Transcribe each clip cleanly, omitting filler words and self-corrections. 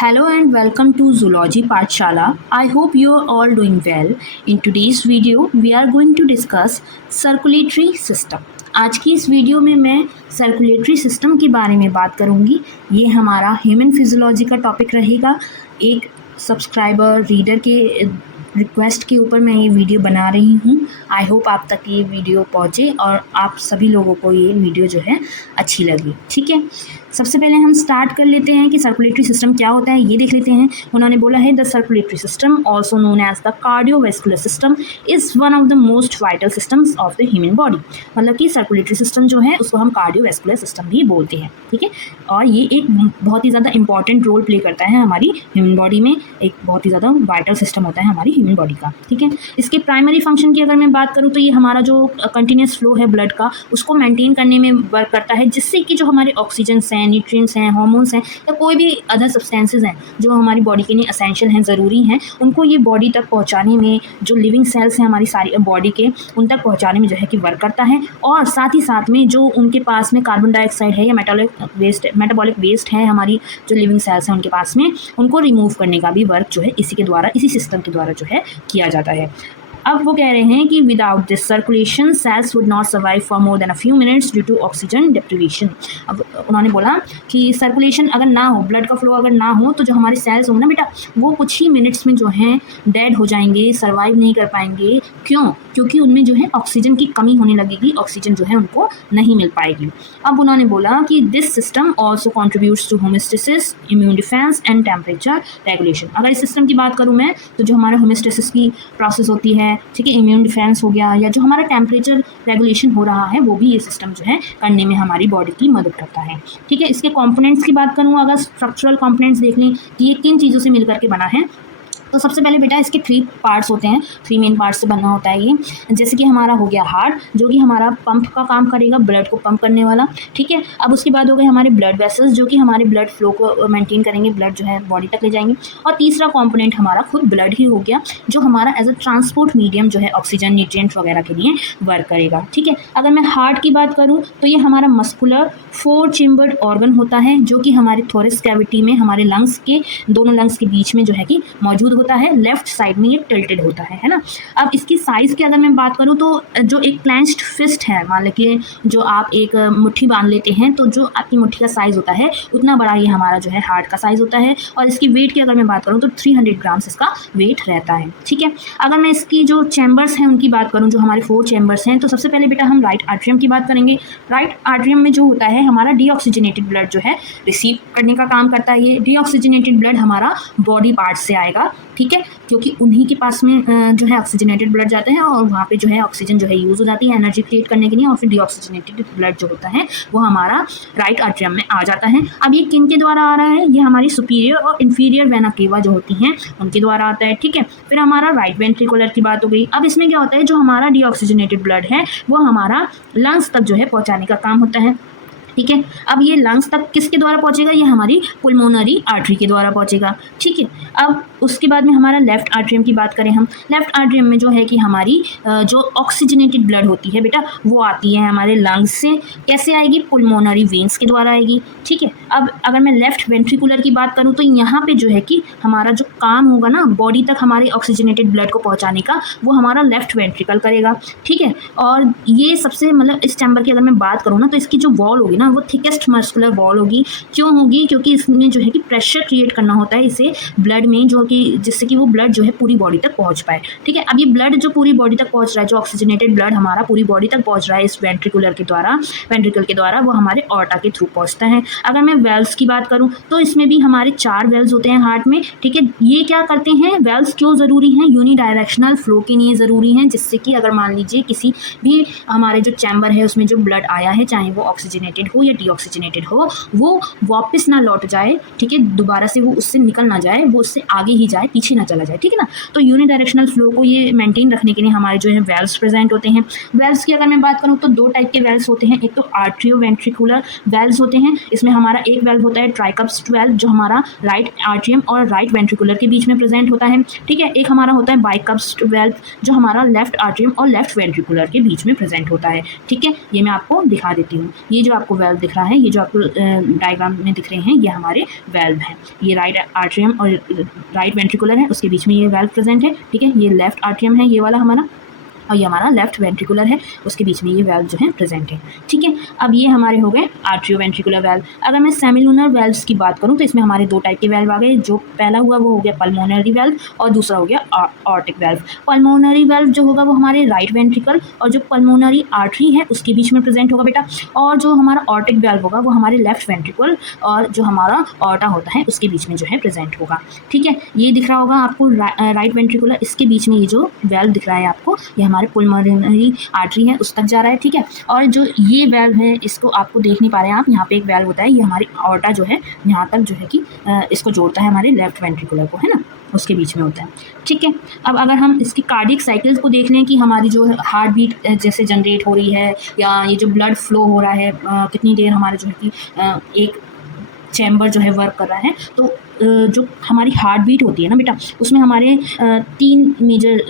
Hello and welcome to Zoology Pathshala. I hope you are all doing well. In today's video, we are going to discuss circulatory system. आज की इस video में मैं circulatory system के बारे में बात करूंगी। ये हमारा ह्यूमन फिजियोलॉजी का टॉपिक रहेगा। एक सब्सक्राइबर रीडर के रिक्वेस्ट के ऊपर मैं ये वीडियो बना रही हूँ। आई होप आप तक ये वीडियो पहुँचे और आप सभी लोगों को ये वीडियो जो है अच्छी लगी। ठीक है, सबसे पहले हम स्टार्ट कर लेते हैं कि सर्कुलेटरी सिस्टम क्या होता है, ये देख लेते हैं। उन्होंने बोला है the circulatory system also known as the cardiovascular system is one of the most vital systems of the human body. मतलब कि सर्कुलेटरी सिस्टम जो है उसको हम कार्डियोवैस्कुलर सिस्टम भी बोलते हैं। ठीक है, और ये एक बहुत ही ज़्यादा इंपॉर्टेंट रोल प्ले करता है हमारी ह्यूमन बॉडी में। एक बहुत ही ज़्यादा वाइटल सिस्टम होता है हमारी ह्यूमन बॉडी का। ठीक है, इसके प्राइमरी फंक्शन की अगर मैं बात करूँ तो ये हमारा जो कंटिन्यूस फ्लो है ब्लड का उसको मेंटेन करने में वर्क करता है, जिससे कि जो हमारे ऑक्सीजन हैं, न्यूट्रिएंट्स हैं, हार्मोन्स हैं या कोई भी अदर सब्सटेंसेस हैं जो हमारी बॉडी के लिए असेंशियल हैं, ज़रूरी हैं, उनको ये बॉडी तक पहुंचाने में, जो लिविंग सेल्स हैं हमारी सारी बॉडी के, उन तक पहुंचाने में जो है कि वर्क करता है। और साथ ही साथ में जो उनके पास में कार्बन डाइऑक्साइड है या मेटाबॉलिक वेस्ट है, हमारी जो लिविंग सेल्स हैं उनके पास में, उनको रिमूव करने का भी वर्क जो है इसी के द्वारा, इसी सिस्टम के द्वारा जो है किया जाता है। अब वो कह रहे हैं कि without this circulation cells would not survive for more than a few minutes due to oxygen deprivation. अब उन्होंने बोला कि सर्कुलेशन अगर ना हो, ब्लड का फ्लो अगर ना हो, तो जो हमारे सेल्स होंगे ना बेटा, वो कुछ ही मिनट्स में जो हैं डेड हो जाएंगे, सर्वाइव नहीं कर पाएंगे। क्यों? क्योंकि उनमें जो है ऑक्सीजन की कमी होने लगेगी, ऑक्सीजन जो है उनको नहीं मिल पाएगी। अब उन्होंने बोला कि this system also contributes to homeostasis, immune defence and temperature regulation. अगर इस सिस्टम की बात करूँ मैं, तो जो हमारा होमियोस्टेसिस की प्रोसेस होती है, ठीक है, इम्यून डिफेंस हो गया, या जो हमारा टेम्परेचर रेगुलेशन हो रहा है, वो भी ये सिस्टम जो है करने में हमारी बॉडी की मदद करता है। ठीक है, इसके कंपोनेंट्स की बात करूँ, अगर स्ट्रक्चरल कंपोनेंट्स देख लें कि ये किन चीज़ों से मिलकर के बना है, तो सबसे पहले बेटा इसके 3 पार्ट्स होते हैं, 3 मेन पार्ट्स से बना होता है ये। जैसे कि हमारा हो गया हार्ट, जो कि हमारा पंप का काम करेगा, ब्लड को पंप करने वाला। ठीक है, अब उसके बाद हो गए हमारे ब्लड वेसल्स, जो कि हमारे ब्लड फ्लो को मेंटेन करेंगे, ब्लड जो है बॉडी तक ले जाएंगे। और तीसरा कंपोनेंट हमारा खुद ब्लड ही हो गया, जो हमारा एज अ ट्रांसपोर्ट मीडियम जो है ऑक्सीजन, न्यूट्रिएंट्स वगैरह के लिए वर्क करेगा। ठीक है, अगर मैं हार्ट की बात करूँ तो ये हमारा मस्कुलर 4 चेम्बर्ड ऑर्गन होता है, जो कि हमारे थोरैक्स कैविटी में, हमारे लंग्स के दोनों लंग्स के बीच में जो है कि मौजूद होता है। लेफ्ट साइड में ये टिल्टेड होता है ना। अब इसकी साइज़ की अगर मैं बात करूँ तो जो एक क्लेंच्ड फिस्ट है, मान लीजिए जो आप एक मुट्ठी बांध लेते हैं, तो जो आपकी मुट्ठी का साइज़ होता है उतना बड़ा ये हमारा जो है हार्ट का साइज़ होता है। और इसकी वेट की अगर मैं बात करूँ तो 300 ग्राम्स इसका वेट रहता है। ठीक है, अगर मैं इसकी जो चैम्बर्स हैं उनकी बात करूँ, जो हमारे 4 चैम्बर्स हैं, तो सबसे पहले बेटा हम राइट आर्ट्रियम की बात करेंगे। राइट आर्ट्रियम में जो होता है हमारा डीऑक्सीजनेटेड ब्लड जो है रिसीव करने का काम करता है। ये डीऑक्सीजनेटेड ब्लड हमारा बॉडी पार्ट से आएगा। ठीक है, क्योंकि उन्हीं के पास में जो है ऑक्सीजनेटेड ब्लड जाते हैं और वहाँ पे जो है ऑक्सीजन जो है यूज़ हो जाती है एनर्जी क्रिएट करने के लिए, और फिर डीऑक्सीजनेटेड ब्लड जो होता है वो हमारा राइट आर्ट्रियम में आ जाता है। अब ये किन के द्वारा आ रहा है? ये हमारी सुपीरियर और इन्फीरियर वेना केवा जो होती हैं उनके द्वारा आता है। ठीक है, फिर हमारा राइट वेंट्रिकुलर की बात हो गई। अब इसमें क्या होता है, जो हमारा डीऑक्सीजनेटेड ब्लड है वो हमारा लंग्स तक जो है पहुँचाने का काम होता है। ठीक है, अब ये लंग्स तक किसके द्वारा पहुंचेगा? ये हमारी पुल्मोनरी आर्टरी के द्वारा पहुंचेगा। ठीक है, अब उसके बाद में हमारा लेफ्ट आर्ट्रियम की बात करें हम, लेफ्ट आर्ट्रियम में जो है कि हमारी जो ऑक्सीजनेटेड ब्लड होती है बेटा, वो आती है हमारे लंग्स से। कैसे आएगी? पुल्मोनरी वेन्स के द्वारा आएगी। ठीक है, अब अगर मैं लेफ्ट वेंट्रिकुलर की बात करूँ तो यहाँ पे जो है कि हमारा जो काम होगा ना बॉडी तक हमारे ऑक्सीजनेटेड ब्लड को पहुँचाने का, वो हमारा लेफ्ट वेंट्रिकल करेगा। ठीक है, और ये सबसे मतलब इस चैम्बर की अगर मैं बात करूँ ना, तो इसकी जो वॉल होगी ना वो थिकेस्ट मस्कुलर वॉल होगी। क्यों होगी? क्योंकि इसमें जो है कि प्रेशर क्रिएट करना होता है इसे ब्लड में, जो कि जिससे कि वो ब्लड जो है पूरी बॉडी तक पहुंच पाए। ठीक है, अब ये ब्लड जो पूरी बॉडी तक पहुंच रहा है, जो ऑक्सीजनेटेड ब्लड हमारा पूरी बॉडी तक पहुंच रहा है इस वेंट्रिकल के द्वारा, वो हमारे ऑर्टा के थ्रू पहुंचता है। अगर मैं वेल्व्स की बात करूं तो इसमें भी हमारे 4 वेल्व्स होते हैं हार्ट में। ठीक है, ये क्या करते हैं? वेल्व्स क्यों ज़रूरी हैं? यूनिडायरेक्शनल फ्लो के लिए ज़रूरी हैं, जिससे कि अगर मान लीजिए किसी भी हमारे जो चैम्बर है उसमें जो ब्लड आया है, चाहे वो ऑक्सीजनेटेड हो या डीऑक्सीजनेटेड हो, वो वापस ना लौट जाए। ठीक है, दोबारा से वो उससे निकल ना जाए, वो उससे आगे ही जाए, पीछे ना चला जाए। ठीक है ना, तो यूनिडायरेक्शनल फ्लो को ये मेंटेन रखने के लिए हमारे जो है वेल्व्स प्रेजेंट होते हैं। वेल्व्स की अगर मैं बात करूँ तो 2 टाइप के वेल्व्स होते हैं। एक तो आर्ट्रियोवेंट्रिकुलर वेल्व्स होते हैं, इसमें हमारा एक वेल्व होता है ट्राइकप्स वेल्व, जो हमारा राइट आर्ट्रियम और राइट वेंट्रिकुलर के बीच में प्रेजेंट होता है। ठीक है, एक हमारा होता है बाइकप्स वेल्व, जो हमारा लेफ्ट आर्ट्रियम और लेफ्ट वेंट्रिकुलर के बीच में प्रेजेंट होता है। ठीक है, ये मैं आपको दिखा देती हूँ। ये जो आपको वेल्व दिख रहा है, ये जो आपको डायग्राम में दिख रहे हैं ये हमारे वेल्व हैं। ये राइट आर्ट्रियम और राइट वेंट्रिकुलर है, उसके बीच में ये वेल्व प्रेजेंट है। ठीक है, ये लेफ्ट आर्ट्रियम है ये वाला हमारा, और ये हमारा लेफ्ट वेंट्रिकुलर है, उसके बीच में ये वेल्व जो है प्रेजेंट है। ठीक है, अब ये हमारे हो गए आर्ट्रियो वेंट्रिकुलर वेल्व। अगर मैं सेमिलुनर वेल्व्स की बात करूँ तो इसमें हमारे दो टाइप के वेल्व आ गए। जो पहला हुआ वो हो गया पल्मोनरी वेल्व और दूसरा हो गया ऑर्टिक वेल्व। पल्मोनरी वेल्व जो होगा वो हमारे राइट वेंट्रिकल और जो पल्मोनरी आर्टरी है उसके बीच में प्रेजेंट होगा बेटा, और जो हमारा ऑर्टिक वेल्व होगा वो हमारे लेफ्ट वेंट्रिकल और जो हमारा ऑर्टा होता है उसके बीच में जो है प्रेजेंट होगा। ठीक है, ये दिख रहा होगा आपको राइट वेंट्रिकुलर, इसके बीच में ये जो वेल्व दिख रहा है आपको ये हमारे पुल्मोनरी आर्टरी है उस तक जा रहा है। ठीक है, और जो ये वेल्व है इसको आपको देख नहीं पा रहे हैं आप, यहाँ पे एक वेल्व होता है, ये हमारी ऑर्टा जो है यहाँ तक जो है कि इसको जोड़ता है हमारे लेफ्ट वेंट्रिकुलर को, है ना, उसके बीच में होता है। ठीक है, अब अगर हम इसकी कार्डियक साइकिल्स को देख लें कि हमारी जो हार्ट बीट जैसे जनरेट हो रही है या ये जो ब्लड फ्लो हो रहा है कितनी देर हमारे जो है कि एक चैम्बर जो है वर्क कर रहा है, तो जो हमारी हार्ट बीट होती है ना बेटा उसमें हमारे 3 मेजर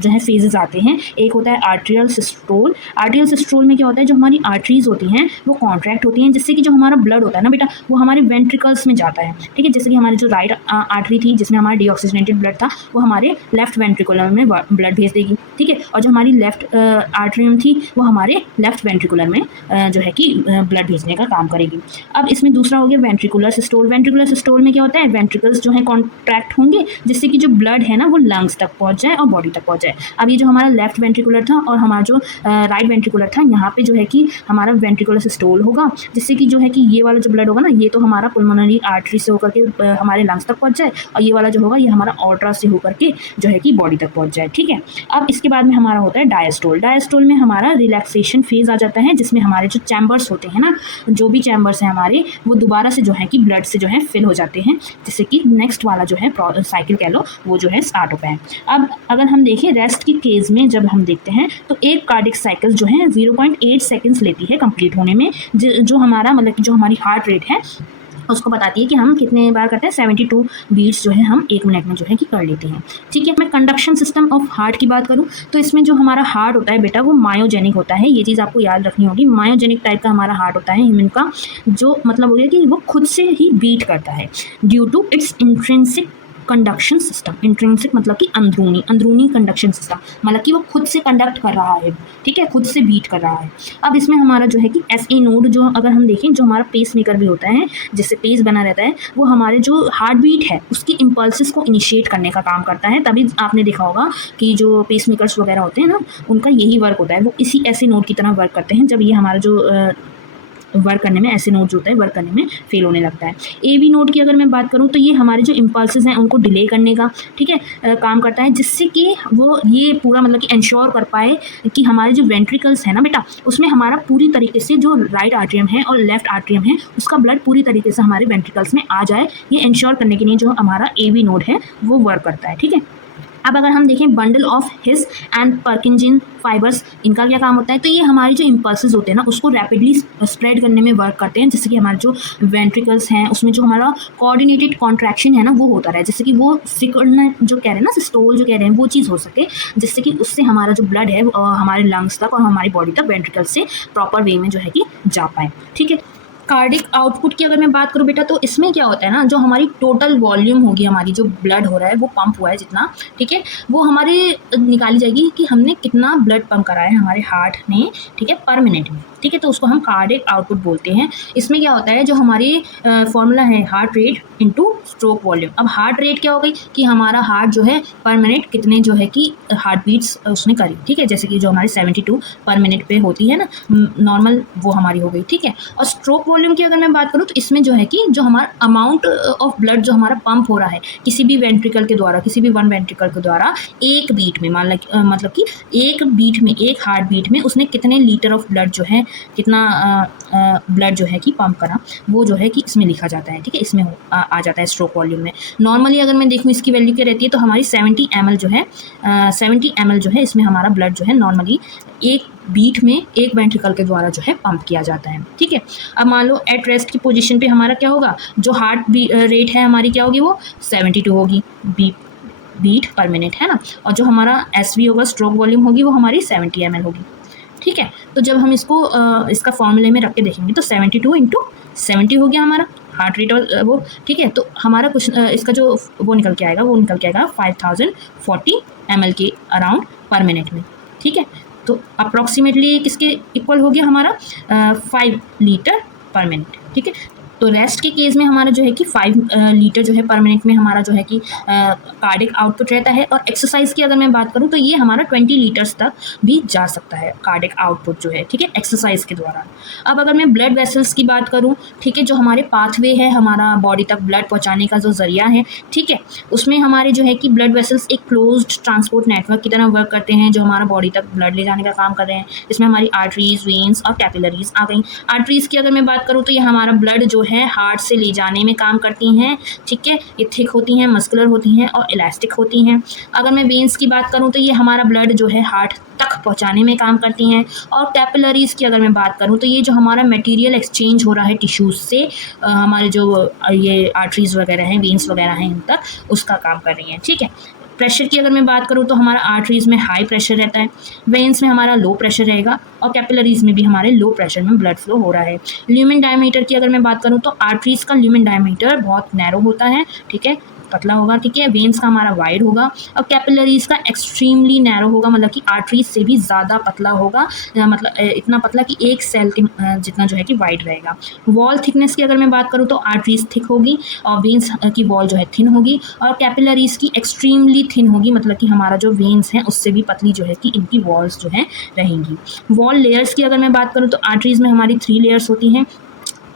जो है फेजेस आते हैं। एक होता है आर्ट्रियल सिस्टोल। आर्ट्रियल सिस्टोल में क्या होता है, जो हमारी आर्टरीज होती हैं वो कॉन्ट्रैक्ट होती हैं, जिससे कि जो हमारा ब्लड होता है ना बेटा वो हमारे वेंट्रिकल्स में जाता है। ठीक है, जैसे कि हमारी जो राइट आर्टरी थी जिसमें हमारा डीऑक्सीजनेटेड ब्लड था वो हमारे लेफ्ट वेंट्रिकुलर में ब्लड भेज देगी। ठीक है, और जो हमारी लेफ्ट आर्टरियम थी वो हमारे लेफ्ट वेंट्रिकुलर में जो है कि ब्लड भेजने का काम करेगी। अब इसमें दूसरा हो गया वेंट्रिकुलर सिस्टोल। वेंट्रिकुलर सिस्टोल में क्या होता है, वेंट्रिकल्स जो है कॉन्ट्रैक्ट होंगे जिससे कि जो ब्लड है ना वो लंग्स तक पहुंच जाए और बॉडी तक पहुंच जाए। अब ये जो हमारा लेफ्ट वेंट्रिकुलर था और हमारा जो राइट वेंट्रिकुलर था यहाँ पे जो है कि हमारा वेंट्रिकुलर सिस्टोल होगा, जिससे कि जो है कि ये वाला जो ब्लड होगा ना ये तो हमारा पुल्मोनरी आर्टरी से होकर के हमारे लंग्स तक पहुंच जाए, और ये वाला जो होगा ये हमारा ऑर्ट्रा से होकर के जो है कि बॉडी तक पहुंच जाए। ठीक है, अब इसके बाद में हमारा होता है डायस्टोल। डायस्टोल में हमारा रिलैक्सेशन फेज आ जाता है, जिसमें हमारे जो चैम्बर्स होते हैं ना, जो भी चैम्बर्स हैं हमारे वो दोबारा से जो है कि ब्लड से जो है फिल हो जाते हैं, जिससे कि नेक्स्ट वाला जो है साइकिल कह लो वो जो है स्टार्ट होता है। अब अगर हम देखें रेस्ट की केस में जब हम देखते हैं तो एक कार्डिक साइकिल जो है 0.8 सेकेंड्स लेती है कंप्लीट होने में, जो हमारा मतलब कि जो हमारी हार्ट रेट है उसको बताती है कि हम कितने बार करते हैं, 72 बीट्स जो है हम 1 मिनट में जो है कि कर लेते हैं। ठीक है, मैं कंडक्शन सिस्टम ऑफ हार्ट की बात करूं तो इसमें जो हमारा हार्ट होता है बेटा वो मायोजेनिक होता है। ये चीज़ आपको याद रखनी होगी, मायोजेनिक टाइप का हमारा हार्ट होता है ह्यूमन का, जो मतलब हो गया कि वो खुद से ही बीट करता है due to its intrinsic conduction system. Intrinsic मतलब कि अंदरूनी कंडक्शन सिस्टम, मतलब कि वो खुद से कंडक्ट कर रहा है। ठीक है, खुद से बीट कर रहा है। अब इसमें हमारा जो है कि SA नोड, जो अगर हम देखें जो हमारा पेस मेकर भी होता है जिससे पेस बना रहता है, वो हमारे जो हार्ट बीट है उसकी इम्पल्सिस को इनिशिएट करने का काम करता है। तभी आपने देखा होगा कि जो पेस मेकर्स वगैरह होते हैं ना उनका यही वर्क होता है, वो इसी SA नोड की तरह वर्क करते हैं। जब ये हमारा जो वर्क करने में ऐसे नोड जो होता है वर्क करने में फेल होने लगता है। AV नोड की अगर मैं बात करूँ तो ये हमारे जो इम्पल्सेस हैं उनको डिले करने का, ठीक है, काम करता है, जिससे कि वो ये पूरा मतलब कि इंश्योर कर पाए कि हमारे जो वेंट्रिकल्स है ना बेटा उसमें हमारा पूरी तरीके से जो राइट आर्ट्रियम है और लेफ्ट आर्ट्रियम है उसका ब्लड पूरी तरीके से हमारे वेंट्रिकल्स में आ जाए। ये इंश्योर करने के लिए जो हमारा AV नोड है वो वर्क करता है। ठीक है, अब अगर हम देखें bundle of His and Purkinje fibres, इनका क्या काम होता है, तो ये हमारे जो इम्पल्सेस होते हैं ना उसको रैपिडली स्प्रेड करने में वर्क करते हैं, जिससे कि हमारे जो वेंट्रिकल्स हैं उसमें जो हमारा कोऑर्डिनेटेड कॉन्ट्रैक्शन है ना वो होता रहे, जिससे कि वो सिकुड़ना जो कह रहे हैं ना, सिस्टोल जो कह रहे हैं, वो चीज़ हो सके, जिससे कि उससे हमारा जो ब्लड है हमारे लंग्स तक और हमारी बॉडी तक वेंट्रिकल से प्रॉपर वे में जो है कि जा पाए। ठीक है, कार्डिक आउटपुट की अगर मैं बात करूँ बेटा तो इसमें क्या होता है ना, जो हमारी टोटल वॉल्यूम होगी, हमारी जो ब्लड हो रहा है वो पंप हुआ है जितना, ठीक है, वो हमारे निकाली जाएगी कि हमने कितना ब्लड पंप करा है हमारे हार्ट ने, ठीक है, पर मिनट में। ठीक है, तो उसको हम कार्डिक आउटपुट बोलते हैं। इसमें क्या होता है, जो हमारी फॉर्मूला है heart rate into stroke volume. अब हार्ट रेट क्या हो गई कि हमारा हार्ट जो है पर मिनट कितने जो है कि हार्ट बीट्स उसने करी, ठीक है, जैसे कि जो हमारी 72 पर मिनट पे होती है ना नॉर्मल, वो हमारी हो गई। ठीक है, और स्ट्रोक वॉल्यूम की अगर मैं बात करूँ तो इसमें जो है कि जो हमारा अमाउंट ऑफ ब्लड जो हमारा पंप हो रहा है किसी भी वेंट्रिकल के द्वारा, किसी भी वन वेंट्रिकल के द्वारा एक बीट में, मतलब कि एक बीट में, एक हार्ट बीट में उसने कितने लीटर ऑफ ब्लड जो है, कितना ब्लड जो है कि पंप करा, वो जो है कि इसमें लिखा जाता है। ठीक है, इसमें आ जाता है स्ट्रोक वॉल्यूम में। नॉर्मली अगर मैं देखूँ इसकी वैल्यू क्या रहती है तो हमारी 70 ml जो है 70 ml जो है इसमें हमारा ब्लड जो है नॉर्मली एक बीट में एक वेंट्रिकल के द्वारा जो है पंप किया जाता है। ठीक है, अब मान लो एट रेस्ट की पोजीशन पे हमारा क्या होगा, जो हार्ट रेट है हमारी क्या होगी, वो 72 होगी बीट पर मिनट, है ना, और जो हमारा SV होगा, स्ट्रोक वॉल्यूम होगी, वो हमारी 70 ml होगी। ठीक है। तो जब हम इसको इसका फॉर्मूले में रख के देखेंगे तो 72 इंटू 70 हो गया हमारा हार्ट रेट और वो, ठीक है। तो हमारा कुछ इसका जो वो निकल के आएगा 5040 ml के अराउंड पर मिनट में, ठीक है। तो अप्रॉक्सीमेटली किसके इक्वल हो गया हमारा 5 लीटर पर मिनट, ठीक है। तो रेस्ट के केस में हमारा जो है कि 5 लीटर जो है पर मिनट में हमारा जो है कि कार्डिक आउटपुट रहता है। और एक्सरसाइज की अगर मैं बात करूँ तो ये हमारा 20 लीटर्स तक भी जा सकता है कार्डिक आउटपुट जो है, ठीक है, एक्सरसाइज के दौरान। अब अगर मैं ब्लड वेसल्स की बात करूँ, ठीक है, जो हमारे पाथवे है हमारा बॉडी तक ब्लड पहुँचाने का जो जरिया है, ठीक है, उसमें हमारे जो है कि ब्लड वेसल्स एक क्लोज्ड ट्रांसपोर्ट नेटवर्क की तरह वर्क करते हैं जो हमारा बॉडी तक ब्लड ले जाने का काम कर रहे हैं। इसमें हमारी आर्टरीज, वेन्स और कैपिलरीज आ गई। आर्टरीज की अगर मैं बात करूँ तो ये हमारा ब्लड जो है हार्ट से ले जाने में काम करती हैं, ठीक है। ये थिक होती हैं, मस्कुलर होती हैं और इलास्टिक होती हैं। अगर मैं वेन्स की बात करूं तो ये हमारा ब्लड जो है हार्ट तक पहुंचाने में काम करती हैं। और कैपिलरीज की अगर मैं बात करूं तो ये जो हमारा मटेरियल एक्सचेंज हो रहा है टिश्यूज से हमारे जो ये आर्टरीज वगैरह हैं, वेन्स वगैरह हैं, इन तक उसका काम कर रही हैं, ठीक है। प्रेशर की अगर मैं बात करूँ तो हमारा आर्टरीज में हाई प्रेशर रहता है, वेन्स में हमारा लो प्रेशर रहेगा और कैपिलरीज में भी हमारे लो प्रेशर में ब्लड फ्लो हो रहा है। ल्यूमेन डायमीटर की अगर मैं बात करूँ तो आर्टरीज का ल्यूमेन डायमीटर बहुत नैरो होता है, ठीक है, पतला होगा, ठीक है। वेन्स का हमारा वाइड होगा और कैपिलरीज का एक्सट्रीमली नैरो होगा, मतलब कि आर्टरीज से भी ज़्यादा पतला होगा, मतलब इतना पतला कि एक सेल के जितना जो है कि वाइड रहेगा। वॉल थिकनेस की अगर मैं बात करूँ तो आर्टरीज थिक होगी और वेन्स की वॉल जो है थिन होगी और कैपिलरीज की एक्सट्रीमली थिन होगी, मतलब कि हमारा जो वेन्स हैं उससे भी पतली जो है कि इनकी वॉल्स जो है रहेंगी। वॉल लेयर्स की अगर मैं बात करूँ तो आर्टरीज में हमारी 3 लेयर्स होती हैं,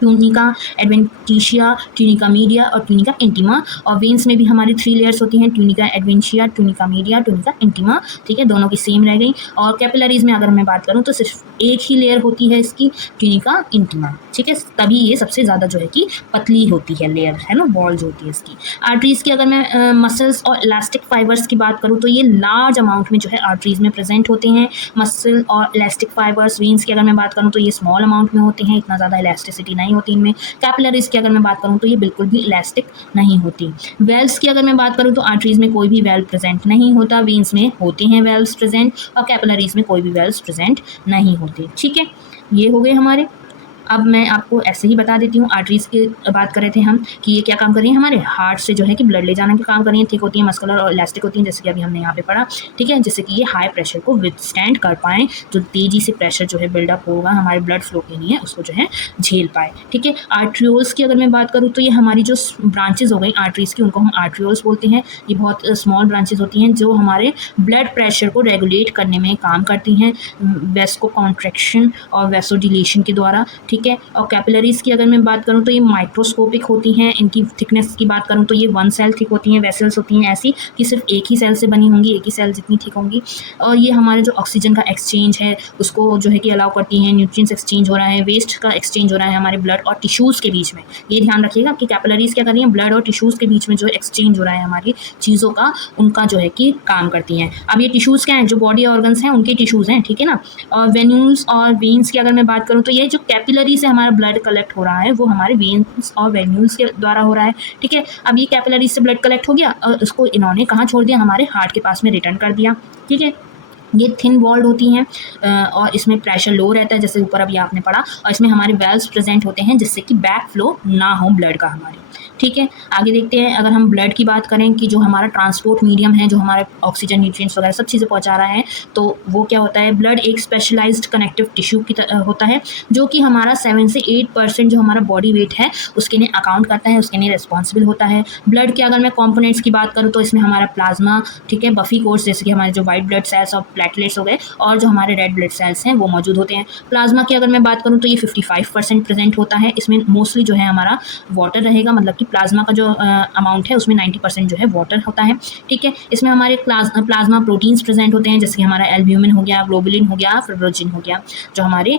ट्यूनिका एडवेंटिशिया, ट्यूनिका मीडिया और ट्यूनिका इंटीमा। और वेन्स में भी हमारी 3 लेयर्स होती हैं, tunica adventitia, tunica media, tunica intima, ठीक है, दोनों की सेम रह गई। और कैपिलरीज में अगर मैं बात करूँ तो सिर्फ एक ही लेयर होती है इसकी, ट्यूनिका इंटीमा, ठीक है, तभी ये सबसे ज़्यादा जो है कि पतली होती है लेयर, है ना, वॉल जो होती है इसकी। आर्टरीज की अगर मैं मसल्स और इलास्टिक फाइबर्स की बात करूँ तो ये लार्ज अमाउंट में जो है आर्टरीज में प्रेजेंट होते हैं। मसल और इलास्टिक फाइबर्स, वेन्स की अगर मैं बात करूँ तो ये स्मॉल अमाउंट में होते हैं, इतना ज़्यादा इलास्टिसिटी नहीं होती इनमें। कैपिलरीज की अगर मैं बात करूँ तो ये बिल्कुल भी इलास्टिक नहीं होती। वेल्व्स की अगर मैं बात करूँ तो आर्टरीज में कोई भी वेल्व प्रेजेंट नहीं होता, वेन्स में होते हैं वेल्व्स प्रेजेंट और कैपिलरीज में कोई भी वेल्व्स प्रेजेंट नहीं होते, ठीक है। ये हो गए हमारे। अब मैं आपको ऐसे ही बता देती हूँ, आर्टरीज की बात कर रहे थे हम कि ये क्या काम कर रही हैं, हमारे हार्ट से जो है कि ब्लड ले जाने का काम कर रही हैं, थिक होती हैं, मस्कुलर और इलास्टिक होती हैं, जैसे कि अभी हमने यहाँ पे पढ़ा, ठीक है, जिससे कि ये हाई प्रेशर को विथस्टैंड कर पाएँ, जो तेज़ी से प्रेशर जो है बिल्डअप होगा हमारे ब्लड फ्लो के लिए उसको जो है झेल पाए, ठीक है। आर्ट्रियोल्स की अगर मैं बात करूँ तो ये हमारी जो ब्रांचेज हो गई आर्टरीज की उनको हम आर्ट्रियोल्स बोलते हैं। ये बहुत स्मॉल ब्रांचेज होती हैं जो हमारे ब्लड प्रेशर को रेगुलेट करने में काम करती हैं वेस्को कॉन्ट्रैक्शन और वेसोडिलेशन के द्वारा, ठीक है। और कैपिलरीज की अगर मैं बात करूँ तो ये माइक्रोस्कोपिक होती हैं। इनकी थिकनेस की बात करूँ तो ये 1 सेल थिक होती हैं, वेसल्स होती हैं ऐसी कि सिर्फ एक ही सेल से बनी होंगी, एक ही सेल जितनी थिक होंगी। और ये हमारे जो ऑक्सीजन का एक्सचेंज है उसको जो है कि अलाउ करती हैं, न्यूट्रिएंट्स एक्सचेंज हो रहा है, वेस्ट का एक्सचेंज हो रहा है हमारे ब्लड और टिश्यूज़ के बीच में। ये ध्यान रखिएगा कि कैपिलरीज क्या कर रही हैं, ब्लड और टिश्यूज़ के बीच में जो एक्सचेंज हो रहा है हमारी चीज़ों का, उनका जो है कि काम करती हैं। अब ये टिश्यूज़ क्या हैं, जो बॉडी ऑर्गन्स हैं उनके टिश्यूज़ हैं, ठीक है ना। और वेन्यूल्स और वेन्स की अगर मैं बात करूँ तो ये जो कैपिलरी से हमारा ब्लड कलेक्ट हो रहा है वो हमारे वेन्स और वेन्यूल्स के द्वारा हो रहा है, ठीक है। अब ये कैपिलरी से ब्लड कलेक्ट हो गया और उसको इन्होंने कहाँ छोड़ दिया, हमारे हार्ट के पास में रिटर्न कर दिया, ठीक है। ये थिन वॉल्ड होती हैं और इसमें प्रेशर लो रहता है, जैसे ऊपर अभी आपने पढ़ा, और इसमें हमारे वेल्व्स प्रेजेंट होते हैं जिससे कि बैक फ्लो ना हो ब्लड का हमारे, ठीक है। आगे देखते हैं, अगर हम ब्लड की बात करें कि जो हमारा ट्रांसपोर्ट मीडियम है, जो हमारे ऑक्सीजन, न्यूट्रिएंट्स वगैरह सब चीज़ें पहुंचा रहा है, तो वो क्या होता है, ब्लड एक स्पेशलाइज्ड कनेक्टिव टिश्यू की होता है जो कि हमारा 7 से 8% जो हमारा बॉडी वेट है उसके लिए अकाउंट करता है, उसके लिए रिस्पॉन्सिबल होता है। ब्लड के अगर मैं कॉम्पोनेंट्स की बात करूँ तो इसमें हमारा प्लाज्मा, ठीक है, बफी कोर्स जैसे कि हमारे जो वाइट ब्लड सेल्स और प्लेटलेट्स हो गए और जो हमारे रेड ब्लड सेल्स हैं वो मौजूद होते हैं। प्लाज्मा की अगर मैं बात करूँ तो ये 55% प्रेजेंट होता है, इसमें मोस्टली जो है हमारा वाटर रहेगा, मतलब कि प्लाज्मा का जो अमाउंट है उसमें 90% जो है वाटर होता है, ठीक है। इसमें हमारे प्लाज्मा प्रोटीन्स प्रेजेंट होते हैं, जैसे कि हमारा एल्ब्यूमिन हो गया, ग्लोबुलिन हो गया, फिब्रोजिन हो गया, जो हमारे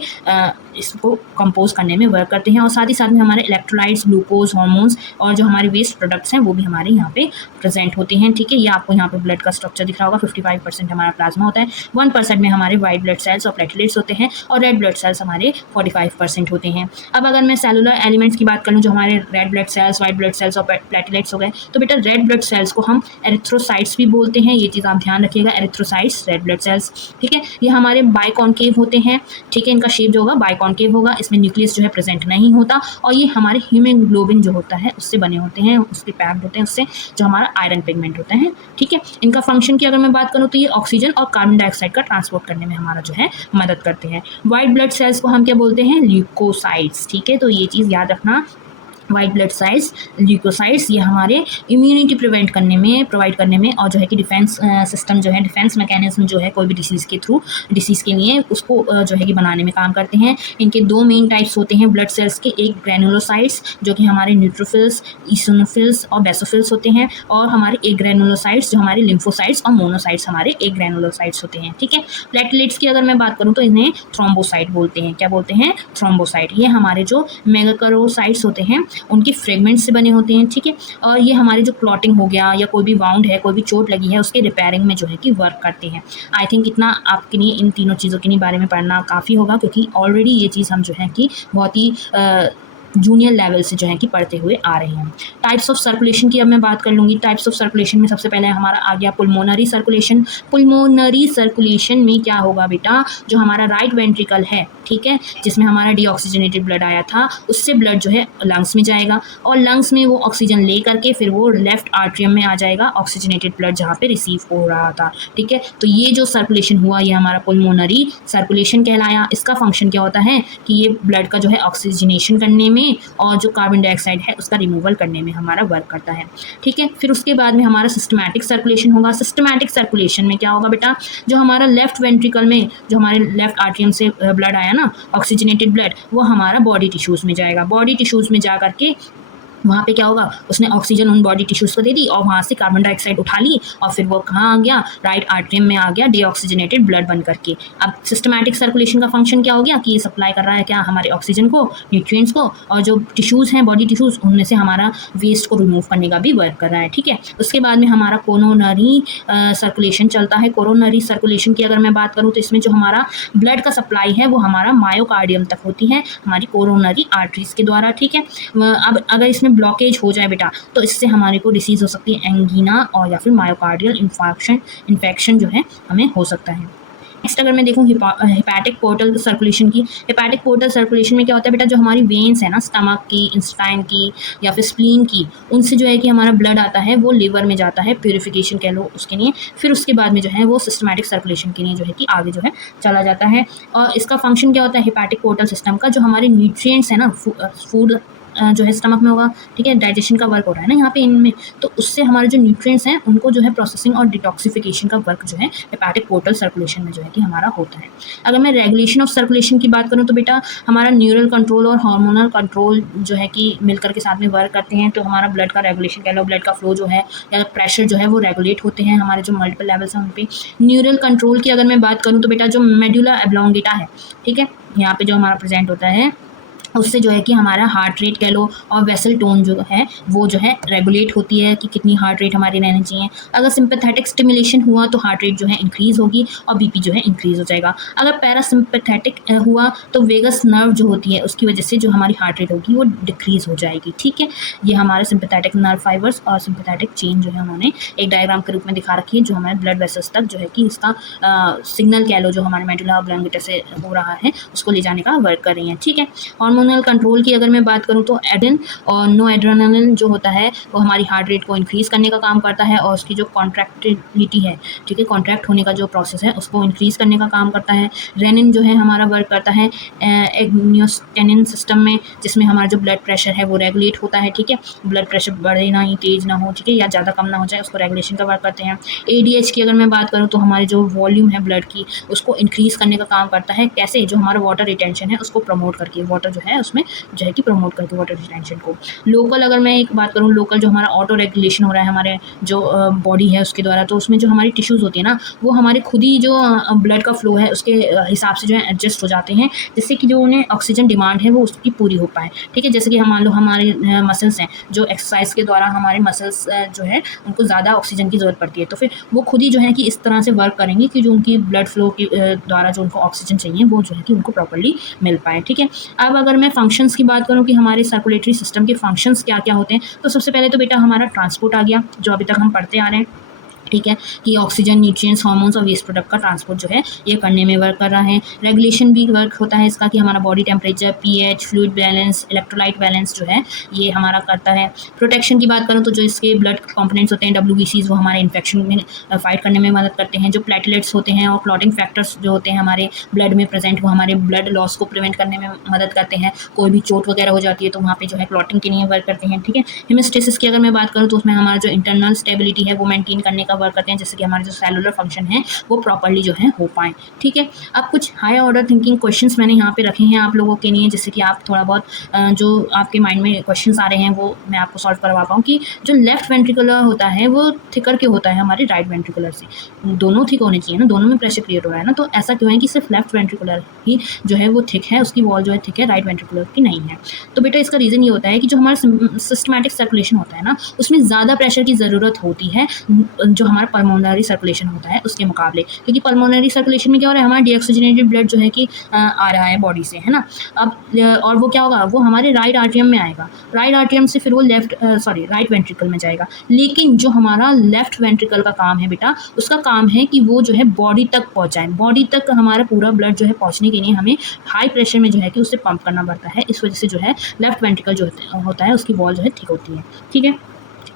इसको कंपोज करने में वर्क करते हैं, और साथ ही साथ में हमारे इलेक्ट्रोलाइट्स, ग्लूकोज, हार्मोन्स और जो हमारे वेस्ट प्रोडक्ट्स हैं वो भी हमारे यहाँ पे प्रेजेंट होते हैं। ठीक है, ये आपको यहाँ पे ब्लड का स्ट्रक्चर दिख रहा होगा। 55% हमारा प्लाज्मा होता है, 1% में हमारे वाइट ब्लड सेल्स और प्लेटलेट्स होते हैं, और रेड ब्लड सेल्स हमारे 45% होते हैं। अब अगर मैं सेलुलर एलिमेंट्स की बात करूँ, जो हमारे red blood cells, white blood cells और प्लेटलेट्स हो गए, तो बेटा रेड ब्लड सेल्स को हम एरिथ्रोसाइट्स भी बोलते हैं। ये चीज़ आप ध्यान रखिएगा, एरिथ्रोसाइट्स, रेड ब्लड सेल्स। ठीक है, ये हमारे बाइकॉन्केव होते हैं। ठीक है, इनका शेप जो होगा बाइकॉन्केव होगा, इसमें न्यूक्लियस जो है प्रेजेंट नहीं होता, और ये हमारे हीमोग्लोबिन जो होता है उससे बने होते हैं, उसके पैक्ड होते हैं, उससे जो हमारा आयरन पिगमेंट होता है। ठीक है, इनका फंक्शन की अगर मैं बात करूँ तो ये ऑक्सीजन और कार्बन डाइऑक्साइड का ट्रांसपोर्ट करने में हमारा जो है मदद करते हैं। वाइट ब्लड सेल्स को हम क्या बोलते हैं? ल्यूकोसाइट्स। ठीक है, तो ये चीज़ याद रखना, वाइट ब्लड सेल्स, ल्यूकोसाइट्स, ये हमारे इम्यूनिटी प्रोवाइड करने में और जो है कि डिफेंस सिस्टम जो है, डिफेंस मैकेनिज्म जो है कोई भी डिसीज़ के लिए उसको जो है कि बनाने में काम करते हैं। इनके दो मेन टाइप्स होते हैं ब्लड सेल्स के, एक ग्रैनुलोसाइट्स जो कि हमारे न्यूट्रोफिल्स, ईसोनोफिल्स और बेसोफिल्स होते हैं, और हमारे एक ग्रैनुलोसाइट्स जो हमारे लिम्फोसाइट्स और मोनोसाइट्स हमारे एक ग्रैनुलोसाइट्स होते हैं। ठीक है, प्लेटलेट्स की अगर मैं बात करूँ तो इन्हें थ्रोम्बोसाइट बोलते हैं। क्या बोलते हैं? थ्रोम्बोसाइट। ये हमारे जो मेगाकरोसाइट्स होते हैं उनके फ्रेगमेंट्स से बने होते हैं। ठीक है, और ये हमारे जो क्लॉटिंग हो गया या कोई भी वाउंड है, कोई भी चोट लगी है, उसके रिपेयरिंग में जो है कि वर्क करते हैं। आई थिंक इतना आपके लिए इन तीनों चीज़ों के बारे में पढ़ना काफ़ी होगा, क्योंकि ऑलरेडी ये चीज़ हम जो है कि बहुत ही जूनियर लेवल से जो है कि पढ़ते हुए आ रहे हैं। टाइप्स ऑफ सर्कुलेशन की अब मैं बात कर लूँगी। टाइप्स ऑफ सर्कुलेशन में सबसे पहले हमारा आ गया पुल्मोनरी सर्कुलेशन। पुल्मोनरी सर्कुलेशन में क्या होगा बेटा, जो हमारा राइट वेंट्रिकल है, ठीक है, जिसमें हमारा डीऑक्सीजनेटेड ब्लड आया था, उससे ब्लड जो है लंग्स में जाएगा, और लंग्स में वो ऑक्सीजन ले करके फिर वो लेफ्ट आर्ट्रियम में आ जाएगा, ऑक्सीजनेटेड ब्लड जहाँ पे रिसीव हो रहा था। ठीक है, तो ये जो सर्कुलेशन हुआ ये हमारा पुल्मोनरी सर्कुलेशन कहलाया। इसका फंक्शन क्या होता है कि ये ब्लड का जो है ऑक्सीजनेशन करने में और जो कार्बन डाइऑक्साइड है उसका रिमूवल करने में हमारा वर्क करता है। ठीक है, फिर उसके बाद में हमारा सिस्टमैटिक सर्कुलेशन होगा। सिस्टमैटिक सर्कुलेशन में क्या होगा बेटा, जो हमारा लेफ्ट वेंट्रिकल में जो हमारे लेफ्ट आर्ट्रियम से ब्लड आया ना, ऑक्सीजनेटेड ब्लड, वो हमारा बॉडी टिश्यूज़ में जाएगा। बॉडी टिश्यूज़ में जा करके वहाँ पे क्या होगा, उसने ऑक्सीजन उन बॉडी टिश्यूज़ को दे दी और वहाँ से कार्बन डाइऑक्साइड उठा ली, और फिर वो कहाँ आ गया, राइट आर्ट्रियम में आ गया डीऑक्सीजनेटेड ब्लड बन करके। अब सिस्टमैटिक सर्कुलेशन का फंक्शन क्या हो गया कि ये सप्लाई कर रहा है क्या, हमारे ऑक्सीजन को, न्यूट्रिएंट्स को, और जो टिश्यूज़ हैं बॉडी टिश्यूज़ उनमें से हमारा वेस्ट को रिमूव करने का भी वर्क कर रहा है। ठीक है, उसके बाद में हमारा कोरोनरी सर्कुलेशन चलता है। कोरोनरी सर्कुलेशन की अगर मैं बात करूँ तो इसमें जो हमारा ब्लड का सप्लाई है वो हमारा मायोकार्डियम तक होती है, हमारी कोरोनरी आर्टरीज के द्वारा। ठीक है, अब अगर इसमें ब्लॉकेज हो जाए बेटा तो इससे हमारे को डिसीज़ हो सकती है एंगीना और या फिर मायोकार्डियल इन्फेक्शन जो है हमें हो सकता है। नेक्स्ट अगर मैं देखूँ हिपैटिक पोर्टल सर्कुलेशन की, हिपैटिक पोर्टल सर्कुलेशन में क्या होता है बेटा, जो हमारी वेन्स है ना, स्टमक की, इंस्टाइन की या फिर स्प्लीन की, उनसे जो है कि हमारा ब्लड आता है वो लिवर में जाता है, प्यूरिफिकेशन कह लो उसके लिए। फिर उसके बाद में जो है वो सिस्टमैटिक सर्कुलेशन के लिए जो है कि आगे जो है चला जाता है। और इसका फंक्शन क्या होता है हिपैटिक पोर्टल सिस्टम का, जो हमारे न्यूट्रिएंट्स है ना, फूड जो है स्टमक में होगा, ठीक है, डाइजेशन का वर्क हो रहा है ना यहाँ पे इनमें, तो उससे हमारे जो न्यूट्रिएंट्स हैं उनको जो है प्रोसेसिंग और डिटॉक्सिफिकेशन का वर्क जो है हेपेटिक पोर्टल सर्कुलेशन में जो है कि हमारा होता है। अगर मैं रेगुलेशन ऑफ सर्कुलेशन की बात करूँ तो बेटा हमारा न्यूरल कंट्रोल और हार्मोनल कंट्रोल जो है कि मिलकर के साथ में वर्क करते हैं। तो हमारा ब्लड का रेगुलेशन कह लो, ब्लड का फ्लो जो है या प्रेशर जो है वो रेगुलेट होते हैं, हमारे जो मल्टीपल लेवल्स हैं उन पे। न्यूरल कंट्रोल की अगर मैं बात करूँ तो बेटा जो मेडुला ऑब्लोंगेटा है, ठीक है, यहाँ पे जो हमारा प्रेजेंट होता है उससे जो है कि हमारा हार्ट रेट कह लो और वेसल टोन जो है वो जो है रेगुलेट होती है कि कितनी हार्ट रेट हमारी रहनी चाहिए। अगर सिंपैथेटिक स्टिमुलेशन हुआ तो हार्ट रेट जो है इंक्रीज़ होगी और बीपी जो है इंक्रीज़ हो जाएगा। अगर पैरासिम्पैथेटिक हुआ तो वेगस नर्व जो होती है उसकी वजह से जो हमारी हार्ट रेट होगी वो डिक्रीज़ हो जाएगी। ठीक है, ये हमारे सिंपैथेटिक नर्व फाइबर्स और सिंपैथेटिक चेन जो है उन्होंने एक डायग्राम के रूप में दिखा रखी है, जो हमारे ब्लड वेसल्स तक जो है कि इसका सिग्नल कह लो जो हमारे मेडुला ऑब्लोंगेटा से हो रहा है उसको ले जाने का वर्क कर रही हैं। ठीक है, हार्मोनल कंट्रोल की अगर मैं बात करूं तो एड्रेन और नो एड्रेनालिन जो होता है वो हमारी हार्ट रेट को इंक्रीज़ करने का काम करता है और उसकी जो कॉन्ट्रैक्टिबिलिटी है, ठीक है, कॉन्ट्रैक्ट होने का जो प्रोसेस है उसको इंक्रीज़ करने का काम करता है। रेनिन जो है हमारा वर्क करता है एग्नियोस्टेनिन सिस्टम में, जिसमें हमारा जो ब्लड प्रेशर है वो रेगुलेट होता है। ठीक है, ब्लड प्रेशर बढ़े ना ही, तेज़ ना हो, ठीक है, या ज़्यादा कम ना हो जाए, उसको रेगुलेशन का वर्क करते हैं। ADH की अगर मैं बात करूँ तो हमारी जो वॉल्यूम है ब्लड की उसको इंक्रीज़ करने का काम करता है। कैसे, जो हमारा वाटर रिटेंशन है उसको प्रमोट करके, वाटर जो है है उसमें जो है कि प्रमोट करती है वाटर रिटेंशन को। लोकल अगर मैं एक बात करूँ, लोकल जो हमारा ऑटो रेगुलेशन हो रहा है हमारे जो बॉडी है उसके द्वारा, तो उसमें जो हमारी टिश्यूज़ होती है ना, वो हमारे खुद ही जो ब्लड का फ्लो है उसके हिसाब से जो है एडजस्ट हो जाते हैं, जिससे कि जो उन्हें ऑक्सीजन डिमांड है वो उसकी पूरी हो पाए। ठीक है, जैसे कि हम मान लो हमारे मसल्स हैं, जो एक्सरसाइज के द्वारा हमारे मसल्स जो है उनको ज़्यादा ऑक्सीजन की ज़रूरत पड़ती है, तो फिर वो खुद ही जो है कि इस तरह से वर्क करेंगे कि जो उनकी ब्लड फ्लो के द्वारा जो उनको ऑक्सीजन चाहिए वो जो है कि उनको प्रॉपर्ली मिल पाए। ठीक है, अब अगर मैं फंक्शंस की बात करूँ कि हमारे सर्कुलेटरी सिस्टम के फंक्शंस क्या क्या होते हैं, तो सबसे पहले तो बेटा हमारा ट्रांसपोर्ट आ गया, जो अभी तक हम पढ़ते आ रहे हैं। ठीक है, कि ऑक्सीजन, न्यूट्रिएंट्स, हार्मोन्स और वेस्ट प्रोडक्ट का ट्रांसपोर्ट जो है ये करने में वर्क कर रहा है। रेगुलेशन भी वर्क होता है इसका, कि हमारा body temperature, pH, fluid balance, electrolyte balance जो है ये हमारा करता है। प्रोटेक्शन की बात करूँ तो जो इसके ब्लड कंपोनेंट्स होते हैं WBCs, वो हमारे इन्फेक्शन में फाइट करने में मदद करते हैं। जो प्लेटलेट्स होते हैं और क्लॉटिंग फैक्टर्स जो होते हैं हमारे ब्लड में प्रेजेंट, वो हमारे ब्लड लॉस को प्रिवेंट करने में मदद करते हैं। कोई भी चोट वगैरह हो जाती है तो वहाँ पे जो है क्लॉटिंग के लिए वर्क करते हैं। ठीक है, हेमोस्टेसिस की अगर मैं बात करूँ तो उसमें हमारा जो इंटरनल स्टेबिलिटी है वो मेंटेन करने का वर्क करते हैं, जैसे कि हमारे जो सेलुलर फंक्शन है वो प्रॉपर्ली जो है हो पाए। ठीक है, अब कुछ हाई ऑर्डर थिंकिंग क्वेश्चंस मैंने यहाँ पे रखे हैं आप लोगों के लिए, जैसे कि आप थोड़ा बहुत जो आपके माइंड में क्वेश्चंस आ रहे हैं वो मैं आपको सॉल्व करवा पाऊँ। कि जो लेफ्ट वेंट्रिकुलर होता है वो थिकर के होता है हमारे राइट वेंट्रिकुलर से, दोनों थिक होने चाहिए ना, दोनों में प्रेशर क्रिएट हो रहा है ना, तो ऐसा क्यों है कि सिर्फ लेफ्ट वेंट्रिकुलर ही जो है वो थिक है, उसकी वॉल जो है थिक है, राइट वेंट्रिकुलर की नहीं है। तो बेटा इसका रीज़न ये होता है कि जो हमारा सिस्टमैटिक सर्कुलेशन होता है ना, उसमें ज़्यादा प्रेशर की ज़रूरत होती है जो हमारा पल्मोनरी सर्कुलेशन होता है उसके मुकाबले, क्योंकि पल्मोनरी सर्कुलेशन में क्या हो रहा है, हमारा डीऑक्सीजनेटेड ब्लड जो है कि आ रहा है बॉडी से, है ना। अब और वो क्या होगा, वो हमारे राइट आर्टरियम में आएगा, राइट आर्टरियम से फिर वो राइट वेंट्रिकल में जाएगा। लेकिन जो हमारा लेफ्ट वेंट्रिकल का काम है बेटा, उसका काम है कि वो जो है बॉडी तक पहुँचाए, बॉडी तक हमारा पूरा ब्लड जो है पहुँचने के लिए हमें हाई प्रेशर में जो है कि उसे पंप करना पड़ता है। इस वजह से जो है लेफ्ट वेंट्रिकल जो होता है उसकी वॉल जो है थिक होती है। ठीक है,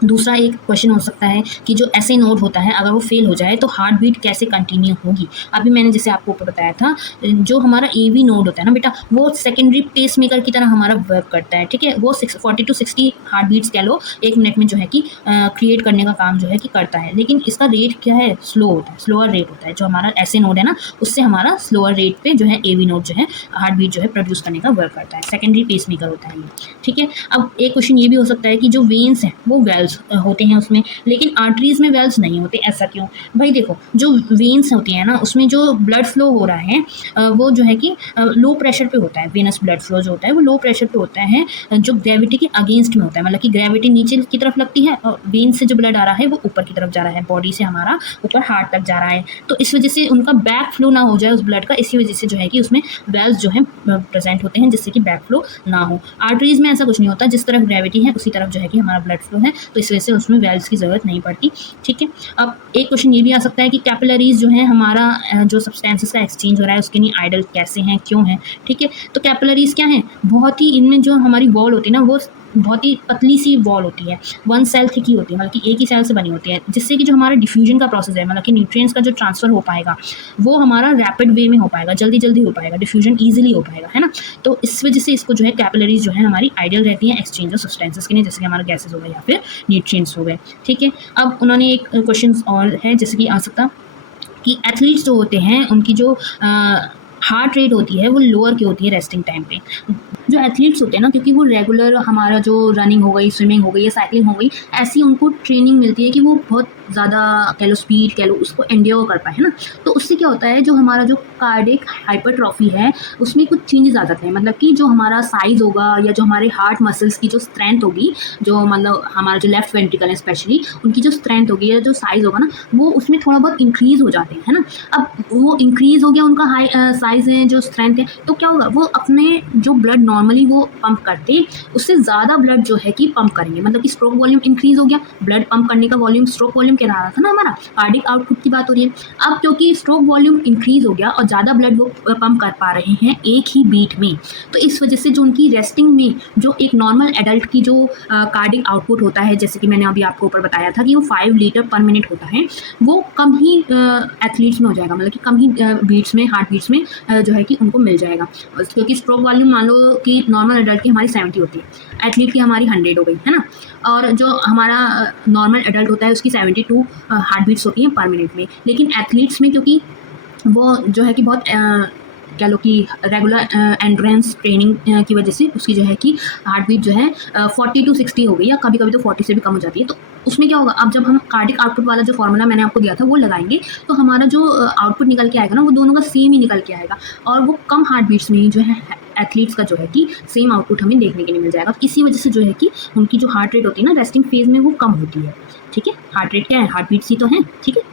दूसरा एक क्वेश्चन हो सकता है कि जो ऐसे नोड होता है अगर वो फेल हो जाए तो हार्ट बीट कैसे कंटिन्यू होगी। अभी मैंने जैसे आपको ऊपर बताया था, जो हमारा AV नोड होता है ना बेटा, वो सेकेंडरी पेस मेकर की तरह हमारा वर्क करता है। ठीक है, वो 40 to 60 हार्ट बीट्स कह लो 1 मिनट में जो है कि क्रिएट करने का काम जो है कि करता है। लेकिन इसका रेट क्या है, स्लो होता है, स्लोअर रेट होता है। जो हमारा ऐसे नोड है ना, उससे हमारा स्लोअर रेट पे जो है AV नोड जो है हार्ट बीट जो है प्रोड्यूस करने का वर्क करता है, सेकेंडरी पेस मेकर होता है ये। ठीक है, अब एक क्वेश्चन ये भी हो सकता है कि जो वेन्स हैं वो वेल्व्स होते हैं उसमें, लेकिन आर्टरीज में वेल्व्स नहीं होते, ऐसा क्यों भाई? देखो, जो वेन्स होती हैं ना उसमें जो ब्लड फ्लो हो रहा है वो जो है कि लो प्रेशर पे होता है। वेनस ब्लड फ्लो जो होता है वो लो प्रेशर पे होता है, जो ग्रेविटी के अगेंस्ट में होता है, मतलब कि ग्रेविटी नीचे की तरफ लगती है और वेन से जो ब्लड आ रहा है वो ऊपर की तरफ जा रहा है, बॉडी से हमारा ऊपर हार्ट तक जा रहा है। तो इस वजह से उनका बैक फ्लो ना हो जाए उस ब्लड का, इसी वजह से जो है कि उसमें वेल्व्स जो है प्रेजेंट होते हैं, जिससे कि बैक फ्लो ना हो। आर्टरीज में ऐसा कुछ नहीं होता, जिस तरफ ग्रेविटी है उसी तरफ जो है कि हमारा ब्लड फ्लो है, तो इस वजह से उसमें वेल्व्स की ज़रूरत नहीं पड़ती। ठीक है, अब एक क्वेश्चन ये भी आ सकता है कि कैपिलरीज जो है हमारा जो सब्सटेंसेस का एक्सचेंज हो रहा है उसके लिए आइडल कैसे हैं, क्यों हैं? ठीक है, तो कैपिलरीज क्या हैं, बहुत ही इनमें जो हमारी वॉल होती है ना वो बहुत ही पतली सी वॉल होती है, 1 सेल थिक ही होती है, मतलब कि एक ही सेल से बनी होती है, जिससे कि जो हमारा डिफ्यूजन का प्रोसेस है, मतलब कि न्यूट्रिएंट्स का जो ट्रांसफ़र हो पाएगा वो हमारा रैपिड वे में हो पाएगा, जल्दी जल्दी हो पाएगा, डिफ्यूजन ईजिली हो पाएगा, है ना। तो इस वजह से इसको जो है कैपिलरीज जो है हमारी आइडियल रहती हैं एक्सचेंज ऑफ सब्सटेंसेस के लिए, जैसे कि हमारा गैसेज हो गए या फिर न्यूट्रिएंट्स हो गए। ठीक है, अब उन्होंने एक क्वेश्चन और है जैसे कि आ सकता कि एथलीट्स जो होते हैं उनकी जो हार्ट रेट होती है वो लोअर की होती है रेस्टिंग टाइम पे। जो एथलीट्स होते हैं ना, क्योंकि वो रेगुलर हमारा जो रनिंग हो गई, स्विमिंग हो गई या साइकिलिंग हो गई, ऐसी उनको ट्रेनिंग मिलती है कि वो बहुत ज़्यादा कह लो स्पीड कह लो उसको एंड्योर कर पाए, है ना। तो उससे क्या होता है, जो हमारा जो कार्डिक हाइपरट्रॉफी है उसमें कुछ चेंजेस आ जाते हैं, मतलब कि जो हमारा साइज़ होगा या जो हमारे हार्ट मसल्स की जो स्ट्रेंथ होगी, जो मतलब हमारा जो लेफ्ट वेंट्रिकल है स्पेशली, उनकी जो स्ट्रेंथ होगी या जो साइज़ होगा ना वो उसमें थोड़ा बहुत इंक्रीज़ हो जाते हैं, है ना। अब वो इंक्रीज़ हो गया उनका हाई साइज़ है, जो स्ट्रेंथ है, तो क्या होगा, वो अपने जो ब्लड नॉर्मली वो पंप करते उससे ज़्यादा ब्लड जो है कि पंप करेंगे, मतलब कि स्ट्रोक वॉल्यूम इंक्रीज़ हो गया, ब्लड पंप करने का वॉल्यूम स्ट्रोक वॉल्यूम कह रहा था ना हमारा, कार्डिक आउटपुट की बात हो रही है। अब क्योंकि स्ट्रोक वॉल्यूम इंक्रीज़ हो गया और ज़्यादा ब्लड वो पंप कर पा रहे हैं एक ही बीट में, तो इस वजह से जो उनकी रेस्टिंग में जो एक नॉर्मल एडल्ट की जो कार्डिक आउटपुट होता है, जैसे कि मैंने अभी आपको ऊपर बताया था कि वो 5 लीटर पर मिनट होता है, वो कम ही एथलीट्स में हो जाएगा, मतलब कि कम ही बीट्स में, हार्ट बीट्स में जो है कि उनको मिल जाएगा, क्योंकि स्ट्रोक वॉल्यूम मान लो कि नॉर्मल एडल्ट की हमारी 70 होती है, एथलीट की हमारी 100 हो गई, है ना। और जो हमारा नॉर्मल एडल्ट होता है उसकी 72 हार्ट बीट्स होती हैं पर मिनट में, लेकिन एथलीट्स में क्योंकि वो जो है कि बहुत कह लो कि रेगुलर एंड्रेंस ट्रेनिंग की वजह से उसकी जो है कि हार्ट बीट जो है 40 to 60 हो गई, या कभी कभी तो 40 से भी कम हो जाती है। तो उसमें क्या होगा, अब जब हम कार्डिक आउटपुट वाला जो फॉर्मूला मैंने आपको दिया था वो लगाएंगे, तो हमारा जो आउटपुट निकल के आएगा ना, वो दोनों का सेम ही निकल के आएगा, और वो कम हार्ट बीट्स में ही जो है एथलीट्स का जो है कि सेम आउटपुट हमें देखने के लिए मिल जाएगा। इसी वजह से जो है कि उनकी जो हार्ट रेट होती है ना रेस्टिंग फेज में, वो कम होती है। ठीक है, हार्ट रेट क्या है, हार्ट बीट्स ही तो है। ठीक है,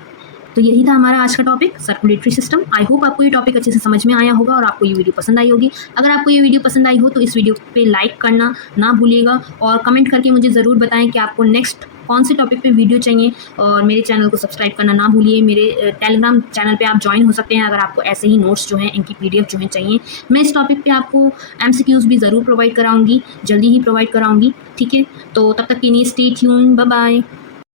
तो यही था हमारा आज का topic, circulatory system. I hope आपको ये टॉपिक अच्छे से समझ में आया होगा और आपको ये वीडियो पसंद आई होगी। अगर आपको ये वीडियो पसंद आई हो तो इस वीडियो पे लाइक करना ना भूलिएगा, और कमेंट करके मुझे ज़रूर बताएं कि आपको नेक्स्ट कौन से टॉपिक पे वीडियो चाहिए, और मेरे चैनल को सब्सक्राइब करना ना भूलिए। मेरे टेलीग्राम चैनल पे आप ज्वाइन हो सकते हैं अगर आपको ऐसे ही नोट्स जो हैं इनकी PDF जो हैं चाहिए। मैं इस टॉपिक पे आपको MCQs भी ज़रूर प्रोवाइड कराऊंगी, जल्दी ही प्रोवाइड कराऊंगी। ठीक है, तो तब तक के लिए स्टे ट्यून, बाय बाय।